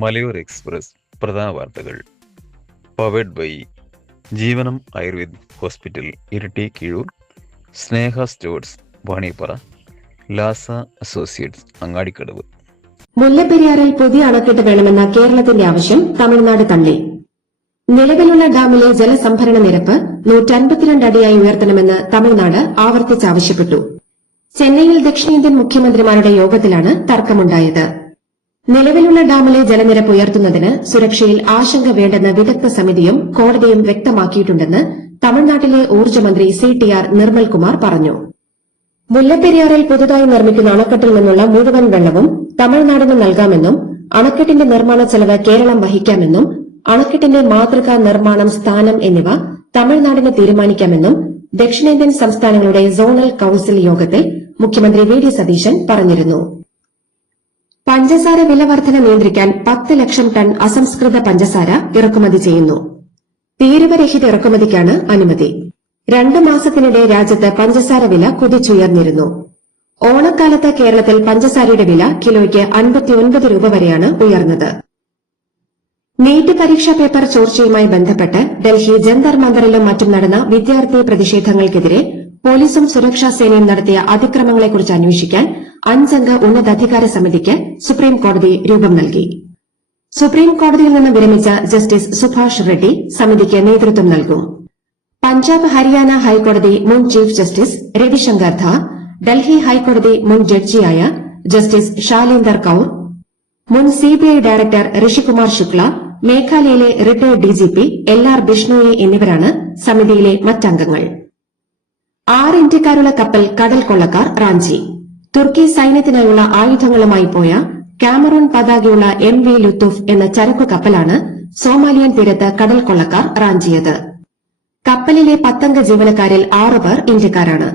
മലയോര എക്സ്പ്രസ് പ്രധാന വാർത്തകൾ powered by Jeevanam Ayurved hospital Iritty Keezhur, Sneha stores Vaniyappara, Lasa associates Angadikadavu. മുല്ലപ്പെരിയാറിൽ പുതിയ അണക്കെട്ട് വേണമെന്ന കേരളത്തിന്റെ ആവശ്യം തമിഴ്നാട് തള്ളി. നിലവിലുള്ള ഡാമിലെ ജലസംഭരണ നിരപ്പ് 152 അടിയായി ഉയർത്തണമെന്ന് തമിഴ്നാട് ആവർത്തിച്ചാവശ്യപ്പെട്ടു. ചെന്നൈയിൽ ദക്ഷിണേന്ത്യൻ മുഖ്യമന്ത്രിമാരുടെ യോഗത്തിലാണ് തർക്കമുണ്ടായത്. നിലവിലുള്ള ഡാമിലെ ജലനിരപ്പ് ഉയർത്തുന്നതിന് സുരക്ഷയിൽ ആശങ്ക വേണ്ടെന്ന് വിദഗ്ധ സമിതിയും കോടതിയും വ്യക്തമാക്കിയിട്ടുണ്ടെന്ന് തമിഴ്നാട്ടിലെ ഊർജ്ജമന്ത്രി CTR നിർമ്മൽകുമാർ പറഞ്ഞു. മുല്ലപ്പെരിയാറിൽ പുതുതായി നിർമ്മിക്കുന്ന അണക്കെട്ടിൽ നിന്നുള്ള മുഴുവൻ വെള്ളവും തമിഴ്നാടിന് നൽകാമെന്നും അണക്കെട്ടിന്റെ നിർമ്മാണ ചെലവ് കേരളം വഹിക്കാമെന്നും അണക്കെട്ടിന്റെ മാതൃകാ നിർമ്മാണം, സ്ഥാനം എന്നിവ തമിഴ്നാടിന് തീരുമാനിക്കാമെന്നും ദക്ഷിണേന്ത്യൻ സംസ്ഥാനങ്ങളുടെ സോണൽ കൌൺസിൽ യോഗത്തിൽ മുഖ്യമന്ത്രി VD സതീശൻ പറഞ്ഞിരുന്നു. പഞ്ചസാര വില വർധന നിയന്ത്രിക്കാൻ 10 ലക്ഷം ടൺ അസംസ്കൃത പഞ്ചസാര ഇറക്കുമതി ചെയ്യുന്നു. തീരുവരഹിത ഇറക്കുമതിക്കാണ് അനുമതി. 2 മാസത്തിനിടെ രാജ്യത്ത് പഞ്ചസാര വില കുതിച്ചുയർന്നിരുന്നു. ഓണക്കാലത്ത് കേരളത്തിൽ പഞ്ചസാരയുടെ വില കിലോയ്ക്ക് 59 രൂപ വരെയാണ് ഉയർന്നത്. നീറ്റ് പരീക്ഷാ പേപ്പർ ചോർച്ചയുമായി ബന്ധപ്പെട്ട് ഡൽഹി ജന്തർ മന്ദറിലും മറ്റും നടന്ന വിദ്യാർത്ഥി പ്രതിഷേധങ്ങൾക്കെതിരെ പോലീസും സുരക്ഷാ സേനയും നടത്തിയ അതിക്രമങ്ങളെക്കുറിച്ച് അന്വേഷിക്കാൻ 5 അംഗ ഉന്നതാധികാര സമിതിക്ക് സുപ്രീംകോടതി രൂപം നൽകി. സുപ്രീംകോടതിയിൽ നിന്ന് വിരമിച്ച ജസ്റ്റിസ് സുഭാഷ് റെഡ്ഡി സമിതിക്ക് നേതൃത്വം നൽകും. പഞ്ചാബ്, ഹരിയാന ഹൈക്കോടതി മുൻ ചീഫ് ജസ്റ്റിസ് രവിശങ്കർ ധാ, ഡൽഹി ഹൈക്കോടതി മുൻ ജഡ്ജിയായ ജസ്റ്റിസ് ഷാലേന്ദർ കൌർ, മുൻ CBI ഡയറക്ടർ ഋഷികുമാർ ശുക്ല, മേഘാലയയിലെ റിട്ടയർഡ് DGP LR ബിഷ്ണോയി എന്നിവരാണ് സമിതിയിലെ മറ്റംഗങ്ങൾ. 6 ഇന്ത്യക്കാരുള്ള കപ്പൽ കടൽ കൊള്ളക്കാർ റാഞ്ചി. തുർക്കി സൈന്യത്തിനായുള്ള ആയുധങ്ങളുമായി പോയ കാമറൂൺ പതാകയുള്ള MV ലുത്തുഫ് എന്ന ചരക്കു കപ്പലാണ് സോമാലിയൻ തീരത്ത് കടൽ കൊള്ളക്കാർ റാഞ്ചിയത്. കപ്പലിലെ 10 അംഗ ജീവനക്കാരിൽ 6 പേർ ഇന്ത്യക്കാരാണ്.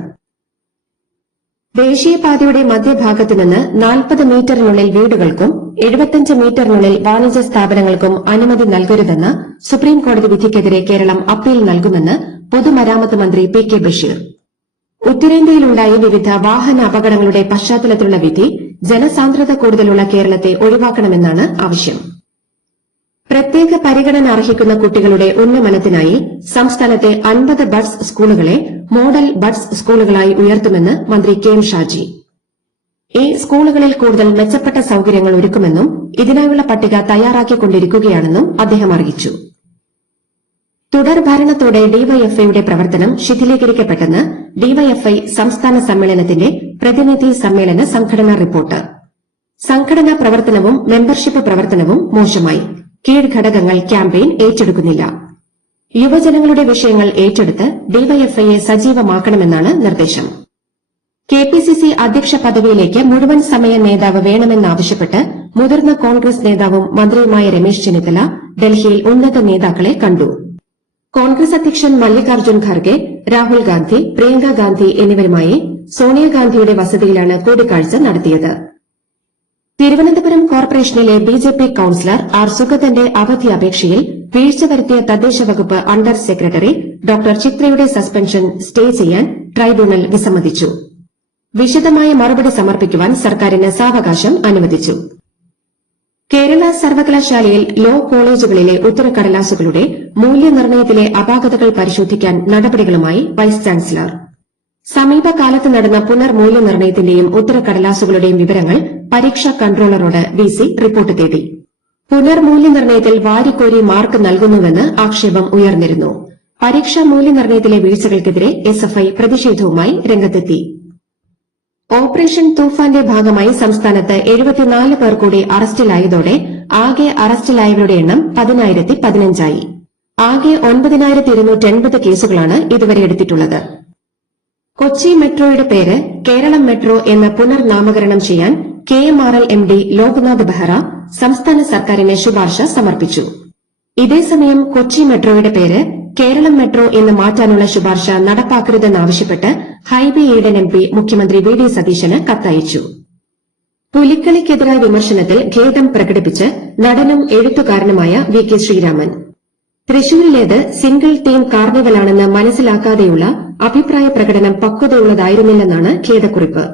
ദേശീയപാതയുടെ മധ്യഭാഗത്തു നിന്ന് 40 മീറ്ററിനുള്ളിൽ വീടുകൾക്കും 75 മീറ്ററിനുള്ളിൽ വാണിജ്യ സ്ഥാപനങ്ങൾക്കും അനുമതി നൽകരുതെന്ന സുപ്രീംകോടതി വിധിക്കെതിരെ കേരളം അപ്പീൽ നൽകുമെന്ന് പൊതുമരാമത്ത് മന്ത്രി PK ബഷീർ. ഉത്തരേന്ത്യയിലുണ്ടായ വിവിധ വാഹന അപകടങ്ങളുടെ പശ്ചാത്തലത്തിലുള്ള വിധി ജനസാന്ദ്രത കൂടുതലുള്ള കേരളത്തെ ഒഴിവാക്കണമെന്നാണ് ആവശ്യം. പ്രത്യേക പരിഗണന അർഹിക്കുന്ന കുട്ടികളുടെ ഉന്നമനത്തിനായി സംസ്ഥാനത്തെ 50 ബഡ്സ് സ്കൂളുകളെ മോഡൽ ബഡ്സ് സ്കൂളുകളായി ഉയർത്തുമെന്ന് മന്ത്രി KM ഷാജി. ഈ സ്കൂളുകളിൽ കൂടുതൽ മെച്ചപ്പെട്ട സൌകര്യങ്ങൾ ഒരുക്കുമെന്നും ഇതിനായുള്ള പട്ടിക തയ്യാറാക്കിക്കൊണ്ടിരിക്കുകയാണെന്നും അദ്ദേഹം അറിയിച്ചു. തുടർഭരണത്തോടെ ഡിവൈഎഫ്ഐയുടെ പ്രവർത്തനം ശിഥിലീകരിക്കപ്പെട്ടെന്ന് ഡിവൈഎഫ്ഐ സംസ്ഥാന സമ്മേളനത്തിന്റെ പ്രതിനിധി സമ്മേളന സംഘടനാ റിപ്പോർട്ട്. സംഘടനാ പ്രവർത്തനവും മെമ്പർഷിപ്പ് പ്രവർത്തനവും മോശമായി. കീഴ്ഘടകങ്ങൾ ക്യാമ്പയിൻ ഏറ്റെടുക്കുന്നില്ല. യുവജനങ്ങളുടെ വിഷയങ്ങൾ ഏറ്റെടുത്ത് ഡിവൈഎഫ്ഐയെ സജീവമാക്കണമെന്നാണ് നിർദ്ദേശം. KPCC അധ്യക്ഷ പദവിയിലേക്ക് മുഴുവൻ സമയ നേതാവ് വേണമെന്നാവശ്യപ്പെട്ട് മുതിർന്ന കോൺഗ്രസ് നേതാവും മന്ത്രിയുമായ രമേശ് ചെന്നിത്തല ഡൽഹിയിൽ ഉന്നത നേതാക്കളെ കണ്ടു. കോൺഗ്രസ് അധ്യക്ഷൻ മല്ലികാർജ്ജുൻ ഖാർഗെ, രാഹുൽ ഗാന്ധി, പ്രിയങ്ക ഗാന്ധി എന്നിവരുമായി സോണിയാഗാന്ധിയുടെ വസതിയിലാണ് കൂടിക്കാഴ്ച നടത്തിയത്. തിരുവനന്തപുരം കോർപ്പറേഷനിലെ BJP കൌൺസിലർ R സുഗതന്റെ അവധി അപേക്ഷയിൽ വീഴ്ച വരുത്തിയ തദ്ദേശ വകുപ്പ് അണ്ടർ സെക്രട്ടറി ഡോക്ടർ ചിത്രയുടെ സസ്പെൻഷൻ സ്റ്റേ ചെയ്യാൻ ട്രൈബ്യൂണൽ വിസമ്മതിച്ചു. വിശദമായ മറുപടി സമർപ്പിക്കുവാൻ സർക്കാരിന് സാവകാശം അനുവദിച്ചു. കേരള സർവകലാശാലയിൽ ലോ കോളേജുകളിലെ ഉത്തരക്കടലാസുകളുടെ മൂല്യനിർണ്ണയത്തിലെ അപാകതകൾ പരിശോധിക്കാൻ നടപടികളുമായി വൈസ് ചാൻസലർ. സമീപകാലത്ത് നടന്ന പുനർമൂല്യനിർണ്ണയത്തിന്റെയും ഉത്തരക്കടലാസുകളുടെയും വിവരങ്ങൾ പരീക്ഷാ കൺട്രോളറോട് VC റിപ്പോർട്ട് തേടി. പുനർമൂല്യനിർണ്ണയത്തിൽ വാരിക്കോരി മാർക്ക് നൽകുന്നുവെന്ന് ആക്ഷേപം ഉയർന്നിരുന്നു. പരീക്ഷാ മൂല്യനിർണ്ണയത്തിലെ വീഴ്ചകൾക്കെതിരെ SFI പ്രതിഷേധവുമായി രംഗത്തെത്തി. ഓപ്പറേഷൻ തൂഫാന്റെ ഭാഗമായി സംസ്ഥാനത്ത് 74 പേർ കൂടി അറസ്റ്റിലായതോടെ ആകെ അറസ്റ്റിലായവരുടെ എണ്ണം 10,015ആയി. ആകെ 9,280 കേസുകളാണ് ഇതുവരെ എടുത്തിട്ടുള്ളത്. കൊച്ചി മെട്രോയുടെ പേര് കേരളം മെട്രോ എന്ന പുനർനാമകരണം ചെയ്യാൻ KMRL MD ലോക്നാഥ് ബെഹ്റ സംസ്ഥാന സർക്കാരിന് ശുപാർശ സമർപ്പിച്ചു. ഇതേസമയം കൊച്ചി മെട്രോയുടെ പേര് കേരളം മെട്രോ എന്ന് മാറ്റാനുള്ള ശുപാർശ നടപ്പാക്കരുതെന്നാവശ്യപ്പെട്ട് ഹൈബി ഈഡൻ MP മുഖ്യമന്ത്രി VD സതീശന് കത്തയച്ചു. പുലിക്കളിക്കെതിരായ വിമർശനത്തിൽ ഖേദം പ്രകടിപ്പിച്ച് നടനും എഴുത്തുകാരനുമായ VK ശ്രീരാമൻ. തൃശൂരിലേത് സിംഗിൾ തീം കാർണിവലാണെന്ന് മനസ്സിലാക്കാതെയുള്ള അഭിപ്രായ പ്രകടനം പക്വതയുള്ളതായിരുന്നില്ലെന്നാണ് ഖേദക്കുറിപ്പ്.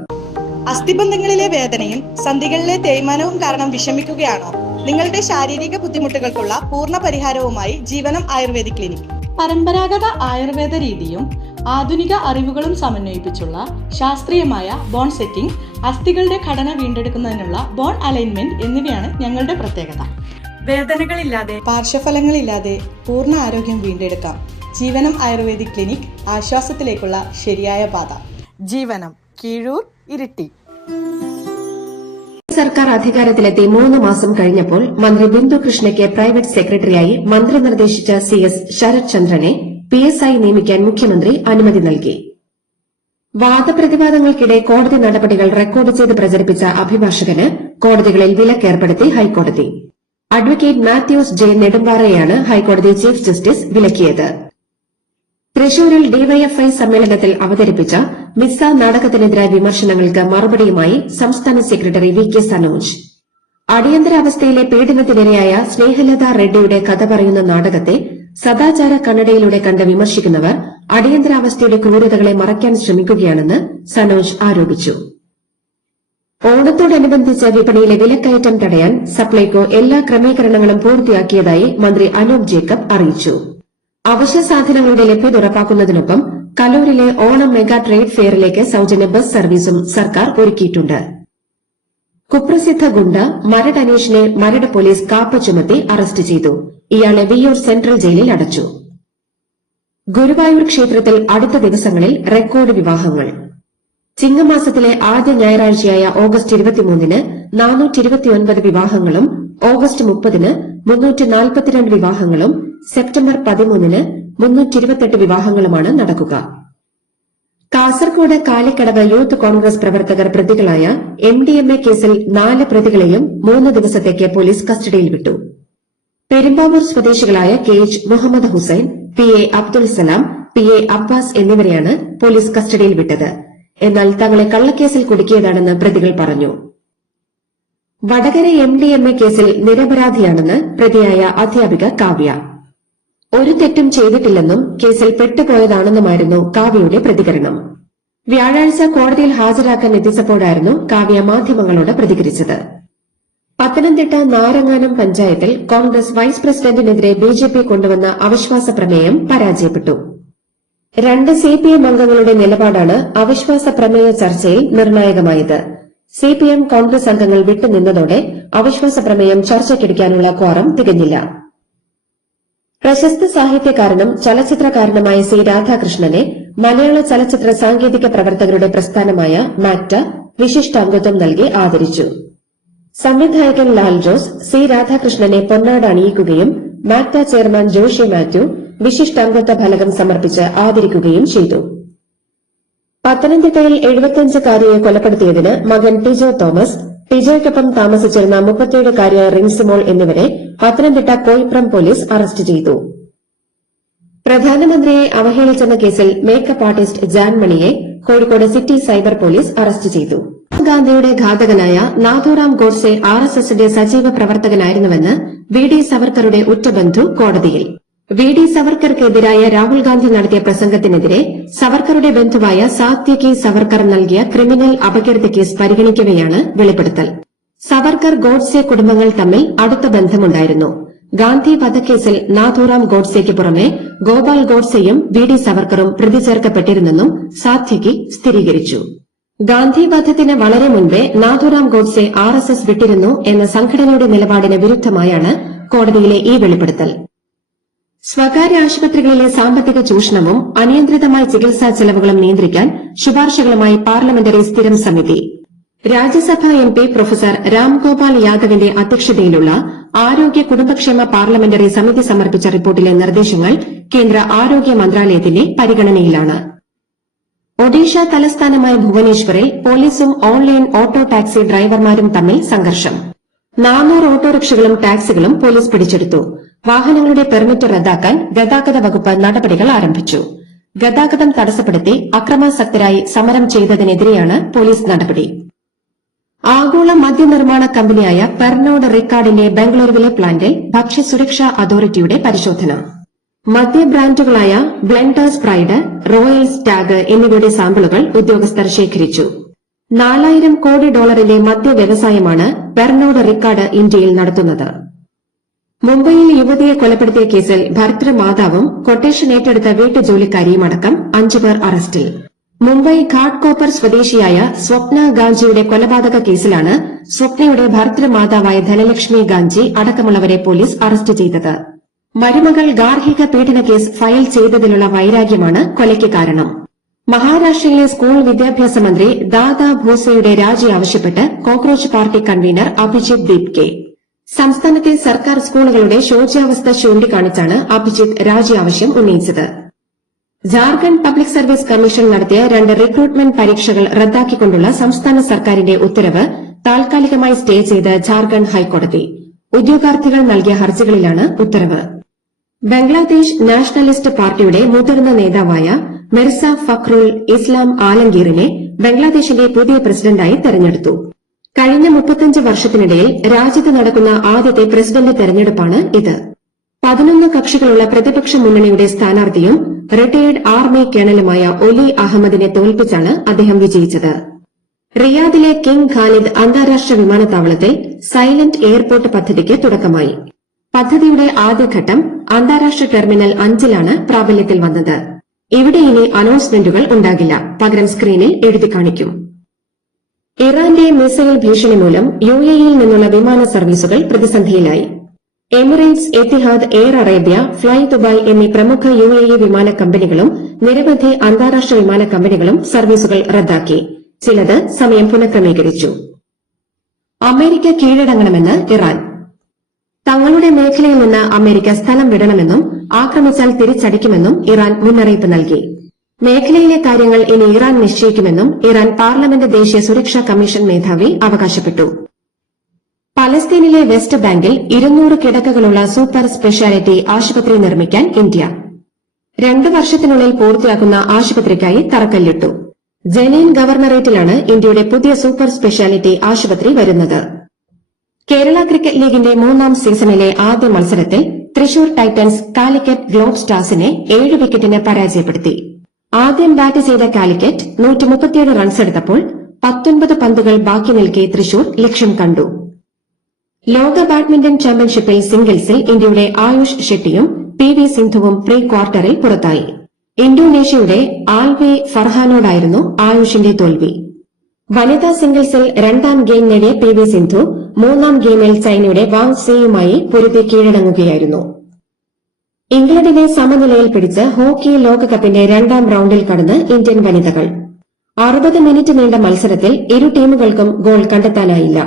അസ്ഥിബന്ധങ്ങളിലെ വേദനയും സന്ധികളിലെ തേയ്മാനവും കാരണം വിഷമിക്കുകയാണോ? നിങ്ങളുടെ ശാരീരിക ബുദ്ധിമുട്ടുകൾക്കുള്ള പൂർണ്ണ പരിഹാരവുമായി ജീവനം ആയുർവേദിക് ക്ലിനിക്. പരമ്പരാഗത ആയുർവേദ രീതിയും ആധുനിക അറിവുകളും സമന്വയിപ്പിച്ചുള്ള ശാസ്ത്രീയമായ ബോൺ സെറ്റിംഗ്, അസ്ഥികളുടെ ഘടന വീണ്ടെടുക്കുന്നതിനുള്ള ബോൺ അലൈൻമെന്റ് എന്നിവയാണ് ഞങ്ങളുടെ പ്രത്യേകത. വേദനകളില്ലാതെ, പാർശ്വഫലങ്ങളില്ലാതെ പൂർണ്ണ ആരോഗ്യം വീണ്ടെടുക്കാം. ജീവനം ആയുർവേദിക് ക്ലിനിക്, ആശ്വാസത്തിലേക്കുള്ള ശരിയായ പാത. ജീവനം, കീഴൂർ, ഇരിട്ടി. സർക്കാർ അധികാരത്തിലെത്തി 3 മാസം കഴിഞ്ഞപ്പോൾ മന്ത്രി ബിന്ദു കൃഷ്ണയ്ക്ക് പ്രൈവറ്റ് സെക്രട്ടറിയായി മന്ത്രി നിർദ്ദേശിച്ച CS ശരത് ചന്ദ്രനെ PSI നിയമിക്കാൻ മുഖ്യമന്ത്രി അനുമതി നൽകി. വാദപ്രതിവാദങ്ങൾക്കിടെ കോടതി നടപടികൾ റെക്കോർഡ് ചെയ്ത് പ്രചരിപ്പിച്ച അഭിഭാഷകന് കോടതികളിൽ വിലക്കേർപ്പെടുത്തി ഹൈക്കോടതി. അഡ്വക്കേറ്റ് മാത്യൂസ് ജെ നെടുമ്പാറയെയാണ് ഹൈക്കോടതി ചീഫ് ജസ്റ്റിസ് വിലക്കിയത്. തൃശൂരിൽ ഡിവൈഎഫ്ഐ സമ്മേളനത്തിൽ അവതരിപ്പിച്ച മിസ്സ നാടകത്തിനെതിരായ വിമർശനങ്ങൾക്ക് മറുപടിയുമായി സംസ്ഥാന സെക്രട്ടറി VK സനോജ്. അടിയന്തരാവസ്ഥയിലെ പീഡനത്തിനിരയായ സ്നേഹലത റെഡ്ഡിയുടെ കഥ പറയുന്ന നാടകത്തെ സദാചാര കണ്ണടയിലൂടെ കണ്ട് വിമർശിക്കുന്നവർ അടിയന്തരാവസ്ഥയുടെ ക്രൂരതകളെ മറയ്ക്കാൻ ശ്രമിക്കുകയാണെന്ന് സനോജ് ആരോപിച്ചു. ഓണത്തോടനുബന്ധിച്ച് വിപണിയിലെ വിലക്കയറ്റം തടയാൻ സപ്ലൈകോ എല്ലാ ക്രമീകരണങ്ങളും പൂർത്തിയാക്കിയതായി മന്ത്രി അനൂപ് ജേക്കബ് അറിയിച്ചു. അവശ്യ സാധനങ്ങളുടെ ലഭ്യത ഉറപ്പാക്കുന്നതിനൊപ്പം കലൂരിലെ ഓണം മെഗാ ട്രേഡ് ഫെയറിലേക്ക് സൌജന്യ ബസ് സർവീസും സർക്കാർ ഒരുക്കിയിട്ടുണ്ട്. കുപ്രസിദ്ധ ഗുണ്ട മരട് അനീഷിനെ മരട് പോലീസ് കാപ്പ ചുമത്തി അറസ്റ്റ് ചെയ്തു. ഇയാളെ വിയ്യൂർ സെൻട്രൽ ജയിലിൽ അടച്ചു. ഗുരുവായൂർ ക്ഷേത്രത്തിൽ അടുത്ത ദിവസങ്ങളിൽ റെക്കോർഡ് വിവാഹങ്ങൾ. ചിങ്ങമാസത്തിലെ ആദ്യ ഞായറാഴ്ചയായ ഓഗസ്റ്റ് 23-ന് 429 വിവാഹങ്ങളും, ഓഗസ്റ്റ് 30-ന് 342 വിവാഹങ്ങളും, സെപ്റ്റംബർ 13-ന് 328 വിവാഹങ്ങളുമാണ് നടക്കുക. കാസർകോട് കാലിക്കടവ് യൂത്ത് കോൺഗ്രസ് പ്രവർത്തകർ പ്രതികളായ MDMA കേസിൽ 4 പ്രതികളെയും 3 ദിവസത്തേക്ക് പോലീസ് കസ്റ്റഡിയിൽ വിട്ടു. പെരുമ്പാവൂർ സ്വദേശികളായ KH Muhammad Hussain, PA Abdul Salam, PA Abbas എന്നിവരെയാണ് പോലീസ് കസ്റ്റഡിയിൽ വിട്ടത്. എന്നാൽ തങ്ങളെ കള്ളക്കേസിൽ കുടുക്കിയതാണെന്ന് പ്രതികൾ പറഞ്ഞു. വടകര MDMA കേസിൽ നിരപരാധിയാണെന്ന് പ്രതിയായ അധ്യാപിക കാവ്യ. ഒരു തെറ്റും ചെയ്തിട്ടില്ലെന്നും കേസിൽ പെട്ടുപോയതാണെന്നുമായിരുന്നു കാവ്യയുടെ പ്രതികരണം. വ്യാഴാഴ്ച കോടതിയിൽ ഹാജരാക്കാൻ എത്തിച്ചപ്പോഴായിരുന്നു കാവ്യ മാധ്യമങ്ങളോട് പ്രതികരിച്ചത്. പത്തനംതിട്ട നാരങ്ങാനം പഞ്ചായത്തിൽ കോൺഗ്രസ് വൈസ് പ്രസിഡന്റിനെതിരെ BJP കൊണ്ടുവന്ന അവിശ്വാസ പ്രമേയം പരാജയപ്പെട്ടു. 2 CPM അംഗങ്ങളുടെ നിലപാടാണ് അവിശ്വാസ പ്രമേയ ചർച്ചയിൽ നിർണായകമായത്. CPM കോൺഗ്രസ് അംഗങ്ങൾ വിട്ടുനിന്നതോടെ അവിശ്വാസ പ്രമേയം ചർച്ചയ്ക്കെടുക്കാനുള്ള ക്വാറം തികഞ്ഞില്ല. പ്രശസ്ത സാഹിത്യകാരനും ചലച്ചിത്രകാരനുമായ C രാധാകൃഷ്ണനെ മലയാള ചലച്ചിത്ര സാങ്കേതിക പ്രവർത്തകരുടെ പ്രസ്ഥാനമായ മാക്ട വിശിഷ്ടാംഗത്വം നൽകി ആദരിച്ചു. സംവിധായകൻ ലാൽ ജോസ് C രാധാകൃഷ്ണനെ പൊന്നാട അണിയിക്കുകയും മാക്ട ചെയർമാൻ ജോഷി മാത്യു വിശിഷ്ടാംഗത്വ ഫലകം സമർപ്പിച്ച് ആദരിക്കുകയും ചെയ്തു. പത്തനംതിട്ടയിൽ 75-കാരിയെ കൊലപ്പെടുത്തിയതിന് മകൻ ടിജോ തോമസ്, ടിജോയ്ക്കൊപ്പം താമസിച്ചിരുന്ന 37-കാരിയായ റിൻസിമോൾ എന്നിവരെ പത്തനംതിട്ട കോയിപ്രം പോലീസ് അറസ്റ്റ് ചെയ്തു. പ്രധാനമന്ത്രിയെ അവഹേളിച്ചെന്ന കേസിൽ മേക്കപ്പ് ആർട്ടിസ്റ്റ് ജാൻ മണിയെ Kozhikode city cyber police arrest ചെയ്തു. ഗാന്ധിയുടെ ഘാതകനായ നാഥുറാം ഗോഡ്സെ RSSന്റെ സജീവ പ്രവർത്തകനായിരുന്നുവെന്ന് VD സവർക്കറുടെ ഉറ്റ ബന്ധു കോടതിയിൽ. VD സവർക്കർക്കെതിരായ രാഹുൽ ഗാന്ധി നടത്തിയ പ്രസംഗത്തിനെതിരെ സവർക്കറുടെ ബന്ധുവായ സാത്യകി സവർക്കർ നൽകിയ ക്രിമിനൽ അപകീർത്തി കേസ് പരിഗണിക്കവെയാണ് വെളിപ്പെടുത്തൽ. സവർക്കർ ഗോഡ്സെ കുടുംബങ്ങൾ തമ്മിൽ അടുത്ത ബന്ധമുണ്ടായിരുന്നു. ഗാന്ധി വധക്കേസിൽ നാഥുറാം ഗോഡ്സെയ്ക്ക് പുറമെ ഗോപാൽ ഗോഡ്സെയും VD സവർക്കറും പ്രതി ചേർക്കപ്പെട്ടിരുന്നെന്നും സാത്യകി സ്ഥിരീകരിച്ചു. ഗാന്ധി വധത്തിന് വളരെ മുൻപേ നാഥുറാം ഗോഡ്സെ RSS വിട്ടിരുന്നു എന്ന സംഘടനയുടെ നിലപാടിന് വിരുദ്ധമായാണ് കോടതിയിലെ ഈ വെളിപ്പെടുത്തൽ. സ്വകാര്യ ആശുപത്രികളിലെ സാമ്പത്തിക ചൂഷണവും അനിയന്ത്രിതമായ ചികിത്സാ ചെലവുകളും നിയന്ത്രിക്കാൻ ശുപാർശകളുമായി പാർലമെന്ററി സ്ഥിരം സമിതി. രാജ്യസഭാ MP പ്രൊഫസർ രാംഗോപാൽ യാദവിന്റെ അധ്യക്ഷതയിലുള്ള ആരോഗ്യ കുടുംബക്ഷേമ പാർലമെന്ററി സമിതി സമർപ്പിച്ച റിപ്പോർട്ടിലെ നിർദ്ദേശങ്ങൾ കേന്ദ്ര ആരോഗ്യ മന്ത്രാലയത്തിന്റെ പരിഗണനയിലാണ്. ഒഡീഷ തലസ്ഥാനമായ ഭുവനേശ്വറിൽ പോലീസും ഓൺലൈൻ ഓട്ടോ ടാക്സി ഡ്രൈവർമാരും തമ്മിൽ സംഘർഷം. 400 ഓട്ടോറിക്ഷകളും ടാക്സികളും പോലീസ് പിടിച്ചെടുത്തു. വാഹനങ്ങളുടെ പെർമിറ്റ് റദ്ദാക്കാൻ ഗതാഗത വകുപ്പ് നടപടികൾ ആരംഭിച്ചു. ഗതാഗതം തടസ്സപ്പെടുത്തി അക്രമാസക്തരായി സമരം ചെയ്തതിനെതിരെയാണ് പോലീസ് നടപടി. ആഗോള മദ്യനിർമ്മാണ കമ്പനിയായ പെർനോഡ് റിക്കാർഡിന്റെ ബംഗളൂരുവിലെ പ്ലാന്റിൽ ഭക്ഷ്യസുരക്ഷാ അതോറിറ്റിയുടെ പരിശോധന. മദ്യ ബ്രാൻഡുകളായ ബ്ലെൻഡേഴ്സ് പ്രൈഡ്, റോയൽ സ്റ്റാഗ് എന്നിവയുടെ സാമ്പിളുകൾ ഉദ്യോഗസ്ഥർ ശേഖരിച്ചു. $4,000 കോടി മദ്യ വ്യവസായമാണ് പെർനോഡ് റിക്കാർഡ് ഇന്ത്യയിൽ നടത്തുന്നത്. മുംബൈയിൽ യുവതിയെ കൊലപ്പെടുത്തിയ കേസിൽ ഭർത്തൃമാതാവും കൊട്ടേഷൻ ഏറ്റെടുത്ത വീട്ടുജോലിക്കാരിയും അടക്കം 5 പേർ അറസ്റ്റിൽ. മുംബൈ ഘാട്ട്കോപ്പർ സ്വദേശിയായ സ്വപ്ന ഗാഞ്ചിയുടെ കൊലപാതക കേസിലാണ് സ്വപ്നയുടെ ഭർത്തൃമാതാവായ ധനലക്ഷ്മി ഗാഞ്ചി അടക്കമുള്ളവരെ പോലീസ് അറസ്റ്റ് ചെയ്തത്. മരുമകൾ ഗാർഹിക പീഡന കേസ് ഫയൽ ചെയ്തതിലുള്ള വൈരാഗ്യമാണ് കൊലയ്ക്ക് കാരണം. മഹാരാഷ്ട്രയിലെ സ്കൂൾ വിദ്യാഭ്യാസ മന്ത്രി ദാദാ ഭോസെയുടെ രാജി ആവശ്യപ്പെട്ട് കോക്രോച്ച് പാർട്ടി കൺവീനർ അഭിജിത് ദീപ്കെ. സംസ്ഥാനത്തെ സർക്കാർ സ്കൂളുകളുടെ ശോച്യാവസ്ഥ ചൂണ്ടിക്കാണിച്ചാണ് അഭിജിത്ത് രാജി ആവശ്യം ഉന്നയിച്ചത്. ജാർഖണ്ഡ് പബ്ലിക് സർവീസ് കമ്മീഷൻ നടത്തിയ 2 റിക്രൂട്ട്മെന്റ് പരീക്ഷകൾ റദ്ദാക്കിക്കൊണ്ടുള്ള സംസ്ഥാന സർക്കാരിന്റെ ഉത്തരവ് താൽക്കാലികമായി സ്റ്റേ ചെയ്ത് ജാർഖണ്ഡ് ഹൈക്കോടതി. ഉദ്യോഗാർത്ഥികൾ നൽകിയ ഹർജികളിലാണ് ഉത്തരവ്. ബംഗ്ലാദേശ് നാഷണലിസ്റ്റ് പാർട്ടിയുടെ മുതിർന്ന നേതാവായ മിർസ ഫഖ്റുൽ ഇസ്ലാം ആലംഗീറിനെ ബംഗ്ലാദേശിന്റെ പുതിയ പ്രസിഡന്റായി തെരഞ്ഞെടുത്തു. കഴിഞ്ഞ 35 വർഷത്തിനിടയിൽ രാജ്യത്ത് നടക്കുന്ന ആദ്യത്തെ പ്രസിഡന്റ് തെരഞ്ഞെടുപ്പാണ് ഇത്. 11 കക്ഷികളുള്ള പ്രതിപക്ഷ മുന്നണിയുടെ സ്ഥാനാർത്ഥിയും റിട്ടയേർഡ് ആർമി കേണലുമായ ഒലി അഹമ്മദിനെ തോൽപ്പിച്ചാണ് അദ്ദേഹം വിജയിച്ചത്. റിയാദിലെ കിങ് ഖാലിദ് അന്താരാഷ്ട്ര വിമാനത്താവളത്തിൽ സൈലന്റ് എയർപോർട്ട് പദ്ധതിക്ക് തുടക്കമായി. പദ്ധതിയുടെ ആദ്യഘട്ടം അന്താരാഷ്ട്ര ടെർമിനൽ 5-ലാണ് പ്രാബല്യത്തിൽ വന്നത്. ഇവിടെ ഇനി അനൗൺസ്മെന്റുകൾ ഉണ്ടാകില്ല, പകരം സ്ക്രീനിൽ എഴുതി കാണിക്കും. ഇറാന്റെ മിസൈൽ ഭീഷണി മൂലം UAE-യിൽ നിന്നുള്ള വിമാന സർവീസുകൾ പ്രതിസന്ധിയിലായി. Emirates, Etihad, Air Arabia, fly Dubai എന്നീ പ്രമുഖ UAE വിമാന കമ്പനികളും നിരവധി അന്താരാഷ്ട്ര വിമാന കമ്പനികളും സർവീസുകൾ റദ്ദാക്കി. ചിലത് സമയം പുനഃക്രമീകരിച്ചു. America കീഴടങ്ങണമെന്ന് Iran. തങ്ങളുടെ മേഖലയിൽ നിന്ന് അമേരിക്ക സ്ഥലം വിടണമെന്നും ആക്രമിച്ചാൽ തിരിച്ചടിക്കുമെന്നും ഇറാൻ മുന്നറിയിപ്പ് നൽകി. മേഖലയിലെ കാര്യങ്ങൾ ഇനി ഇറാൻ നിശ്ചയിക്കുമെന്നും ഇറാൻ പാർലമെന്റ് ദേശീയ സുരക്ഷാ കമ്മീഷൻ മേധാവി അവകാശപ്പെട്ടു. പലസ്തീനിലെ വെസ്റ്റ് ബാങ്കിൽ 200 കിടക്കകളുള്ള സൂപ്പർ സ്പെഷ്യാലിറ്റി ആശുപത്രി നിർമ്മിക്കാൻ ഇന്ത്യ 2 വർഷത്തിനുള്ളിൽ പൂർത്തിയാക്കുന്ന ആശുപത്രിക്കായി തറക്കല്ലിട്ടു. ജനീൻ ഗവർണറേറ്റിലാണ് ഇന്ത്യയുടെ പുതിയ സൂപ്പർ സ്പെഷ്യാലിറ്റി ആശുപത്രി വരുന്നത്. കേരള ക്രിക്കറ്റ് ലീഗിന്റെ 3ാം സീസണിലെ ആദ്യ മത്സരത്തിൽ തൃശൂർ ടൈറ്റൻസ് കാലിക്കറ്റ് ഗ്ലോബ് സ്റ്റാർസിനെ 7 വിക്കറ്റിന് പരാജയപ്പെടുത്തി. ആദ്യം ബാറ്റ് ചെയ്ത കാലിക്കറ്റ് 137 റൺസെടുത്തപ്പോൾ 19 പന്തുകൾ ബാക്കി നിൽക്കെ തൃശൂർ ലക്ഷ്യം കണ്ടു. ലോക ബാഡ്മിന്റൺ ചാമ്പ്യൻഷിപ്പിൽ സിംഗിൾസിൽ ഇന്ത്യയുടെ ആയുഷ് ഷെട്ടിയും PV സിന്ധുവും പ്രീ ക്വാർട്ടറിൽ പുറത്തായി. ഇന്തോനേഷ്യയുടെ ആൽവെ ഫർഹാനോടായിരുന്നു ആയുഷിന്റെ തോൽവി. വനിതാ സിംഗിൾസിൽ 2ാം ഗെയിം നേടിയ PV സിന്ധു 3ാം ഗെയിമിൽ ചൈനയുടെ വാങ് സെയുമായി പൊരുതി കീഴടങ്ങുകയായിരുന്നു. ഇംഗ്ലണ്ടിനെ സമനിലയിൽ പിടിച്ച് ഹോക്കി ലോകകപ്പിന്റെ 2ാം റൌണ്ടിൽ കടന്ന് ഇന്ത്യൻ വനിതകൾ. 60 മിനിറ്റ് നീണ്ട മത്സരത്തിൽ ഇരു ടീമുകൾക്കും ഗോൾ കണ്ടെത്താനായില്ല.